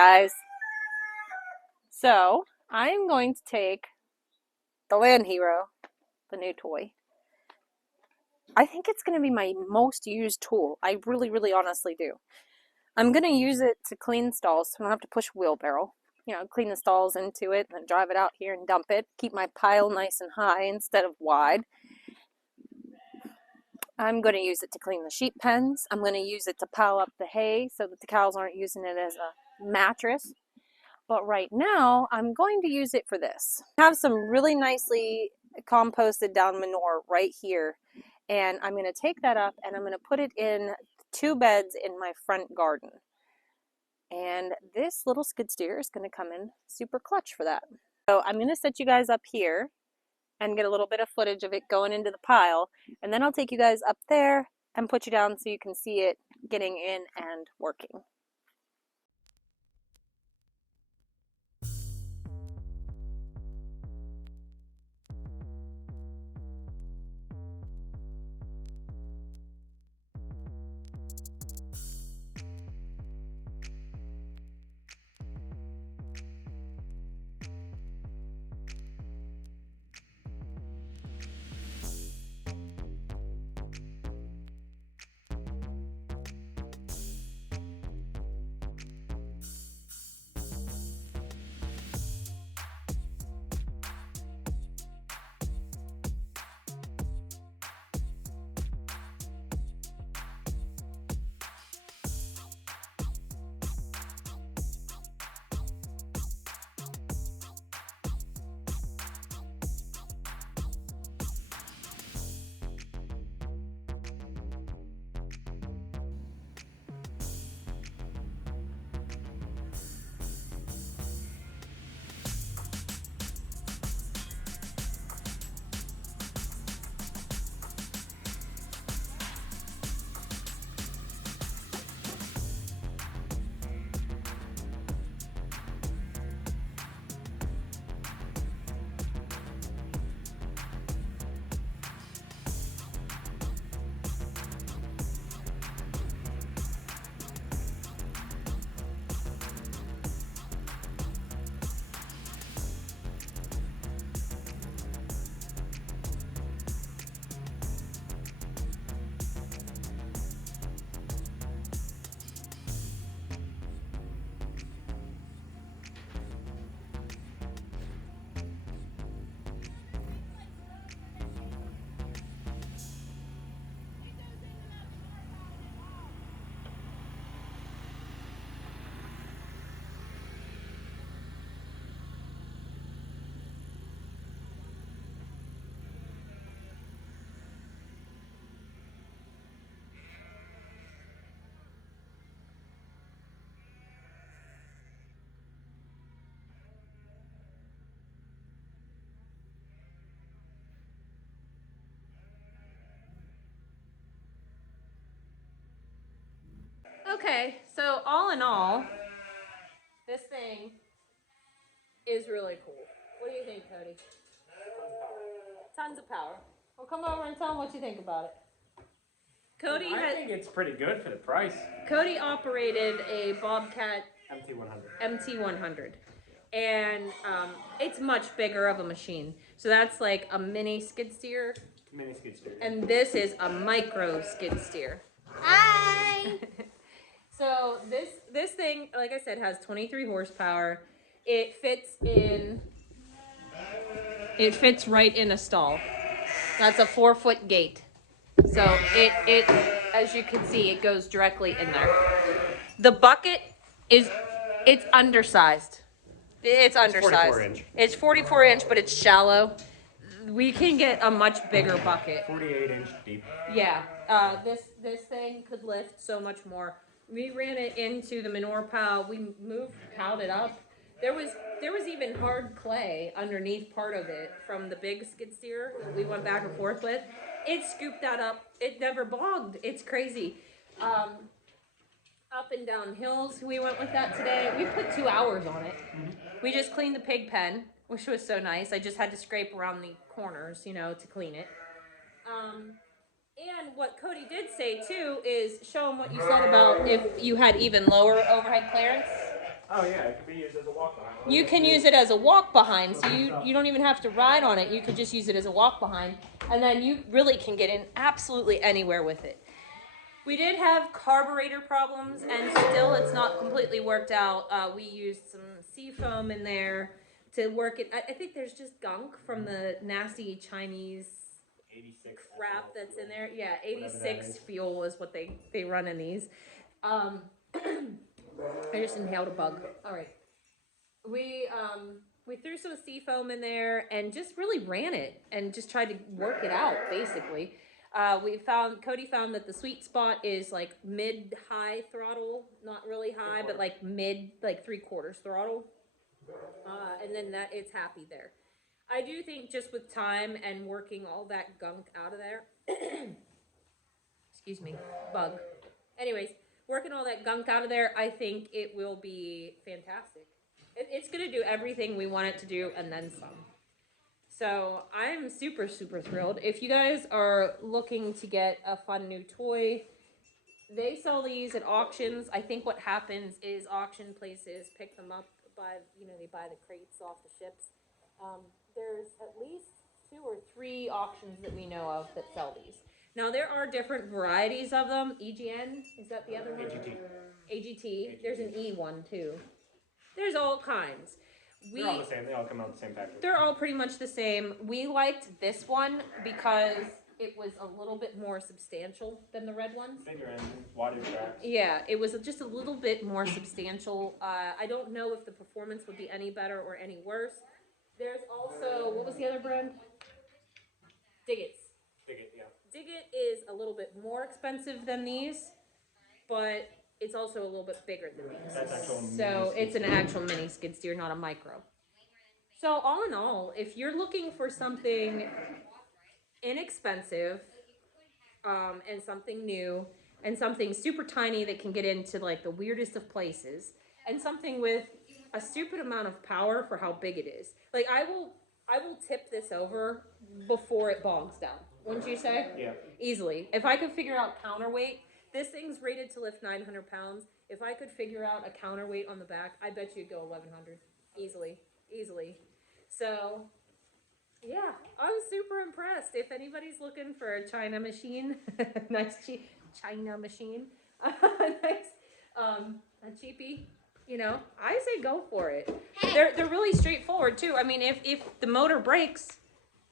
guys. So I'm going to take the Land Hero, the new toy. I think it's going to be my most used tool. I really honestly do. I'm going to use it to clean stalls so I don't have to push a wheelbarrow. You know, clean the stalls into it and then drive it out here and dump it. Keep my pile nice and high instead of wide. I'm going to use it to clean the sheep pens. I'm going to use it to pile up the hay so that the cows aren't using it as a mattress. But right now, I'm going to use it for this. I have some really nicely composted down manure right here. And I'm going to take that up and I'm going to put it in 2 beds in my front garden. And this little skid steer is going to come in super clutch for that. So I'm going to set you guys up here and get a little bit of footage of it going into the pile. And then I'll take you guys up there and put you down so you can see it getting in and working. Okay, so all in all, this thing is really cool. What do you think, Cody? Tons of power. Well, come over and tell them what you think about it. I think it's pretty good for the price. Cody operated a Bobcat MT100. and it's much bigger of a machine. So that's like a mini skid steer. Mini skid steer. And this is a micro skid steer. Hi! So this thing, like I said, has 23 horsepower. It fits right in a stall. That's a 4-foot gate. So it as you can see, it goes directly in there. The bucket it's undersized. It's undersized. 44 inch. It's 44 inch, but it's shallow. We can get a much bigger bucket. 48 inch deep. Yeah, this thing could lift so much more. We ran it into the manure pile. We piled it up. There was even hard clay underneath part of it from the big skid steer that we went back and forth with. It scooped that up. It never bogged. It's crazy. Up and down hills, we went with that today. We put 2 hours on it. We just cleaned the pig pen, which was so nice. I just had to scrape around the corners, to clean it. And what Cody did say too is show him what you said about if you had even lower overhead clearance. Oh yeah, it can be used as a walk behind. You can use it as a walk behind, so you don't even have to ride on it. You could just use it as a walk behind, and then you really can get in absolutely anywhere with it. We did have carburetor problems, and still it's not completely worked out. We used some seafoam in there to work it. I think there's just gunk from the nasty Chinese 86 crap ethanol that's fuel. in there. Yeah, 86 fuel is what they run in these. I just inhaled a bug. All right. We threw some seafoam in there and just really ran it and just tried to work it out basically. Cody found that the sweet spot is like mid-high throttle, not really high, but like mid, like 3/4 throttle. And then that it's happy there. I do think just with time and working all that gunk out of there, excuse me, bug. Anyways, working all that gunk out of there, I think it will be fantastic. It's going to do everything we want it to do and then some. So I'm super, super thrilled. If you guys are looking to get a fun new toy, they sell these at auctions. I think what happens is auction places pick them up they buy the crates off the ships. There's at least 2 or 3 auctions that we know of that sell these. Now there are different varieties of them. EGN, is that the other one? AGT. AGT. There's an E one too. There's all kinds. They're all the same. They all come out the same package. They're all pretty much the same. We liked this one because it was a little bit more substantial than the red ones. Bigger engine, wider tracks. Yeah, it was just a little bit more substantial. I don't know if the performance would be any better or any worse. There's also, what was the other brand? Diggett's. Diggett, yeah. Diggett is a little bit more expensive than these, but it's also a little bit bigger than these. That's actual So it's an actual mini skid steer, not a micro. So all in all, if you're looking for something inexpensive, and something new, and something super tiny that can get into like the weirdest of places, and something with a stupid amount of power for how big it is. Like I will tip this over before it bogs down. Wouldn't you say? Yeah. Easily. If I could figure out counterweight, this thing's rated to lift 900 pounds. If I could figure out a counterweight on the back, I bet you'd go 1,100. Easily. So, yeah, I'm super impressed. If anybody's looking for a China machine, nice China machine, nice, a cheapie, I say go for it. They're really straightforward too. I mean, if the motor breaks,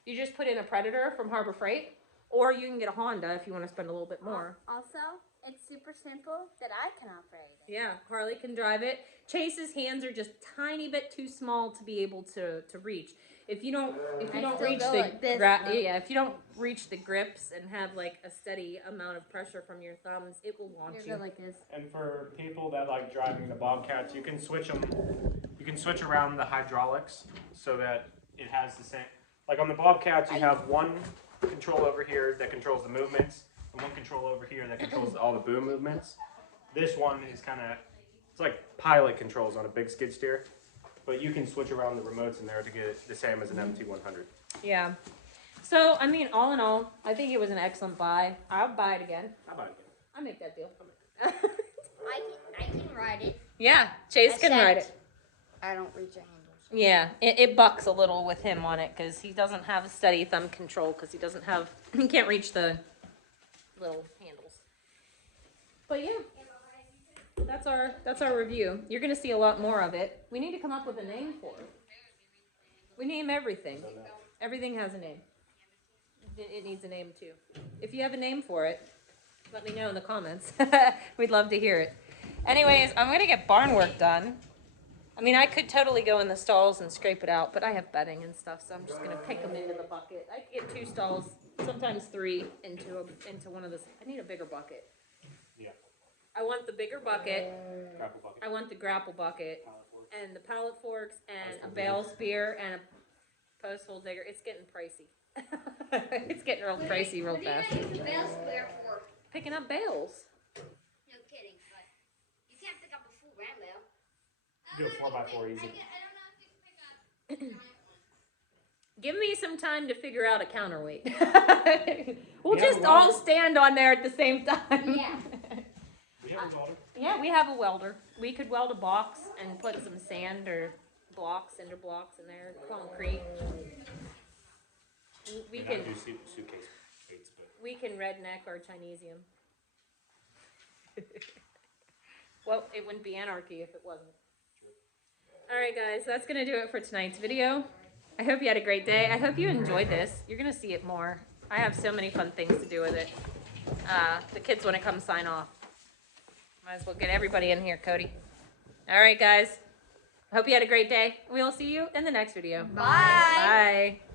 you just put in a Predator from Harbor Freight, or you can get a Honda if you want to spend a little bit more. Also, it's super simple that I can operate it. Yeah, Harley can drive it. Chase's hands are just tiny bit too small to be able to reach. If you don't reach if you don't reach the grips and have like a steady amount of pressure from your thumbs, it will launch you. Like this. And for people that like driving the Bobcats, you can switch them. You can switch around the hydraulics so that it has the same. Like on the Bobcats, you have one control over here that controls the movements, and one control over here that controls all the boom movements. This one is it's like pilot controls on a big skid steer, but you can switch around the remotes in there to get it the same as an MT100. Yeah. So, I mean, all in all, I think it was an excellent buy. I'll buy it again. How about it? I'll make that deal. I can ride it. Yeah, Chase can ride it. I don't reach the handles. Yeah, it bucks a little with him on it because he doesn't have a steady thumb control because he can't reach the little handles. But yeah, that's our review. You're gonna see a lot more of it. We need to come up with a name for it. We name everything. Everything has a name. It needs a name too. If you have a name for it, let me know in the comments. We'd love to hear it. Anyways, I'm gonna get barn work done. I mean, I could totally go in the stalls and scrape it out, but I have bedding and stuff, so I'm just gonna pick them into the bucket. I could get 2 stalls, sometimes 3 into one of this. I need a bigger bucket. Yeah. I want the bigger bucket. Grapple bucket. I want the grapple bucket and the pallet forks and a bale spear and a post hole digger. It's getting pricey. It's getting real pricey real fast. What do you use the bale square for? Picking up bales. No kidding, but you can't pick up a full ram bale. Do a 4x4 easy. Give me some time to figure out a counterweight. We'll just all stand on there at the same time. Yeah. We have a welder. Yeah, we have a welder. We could weld a box and put some sand or blocks, cinder blocks in there, concrete. We can do suitcase weights, but we can redneck our Chinesium. Well, it wouldn't be anarchy if it wasn't. All right, guys, that's gonna do it for tonight's video. I hope you had a great day. I hope you enjoyed this. You're gonna see it more. I have so many fun things to do with it. The kids want to come sign off. Might as well get everybody in here, Cody. All right, guys. Hope you had a great day. We will see you in the next video. Bye. Bye.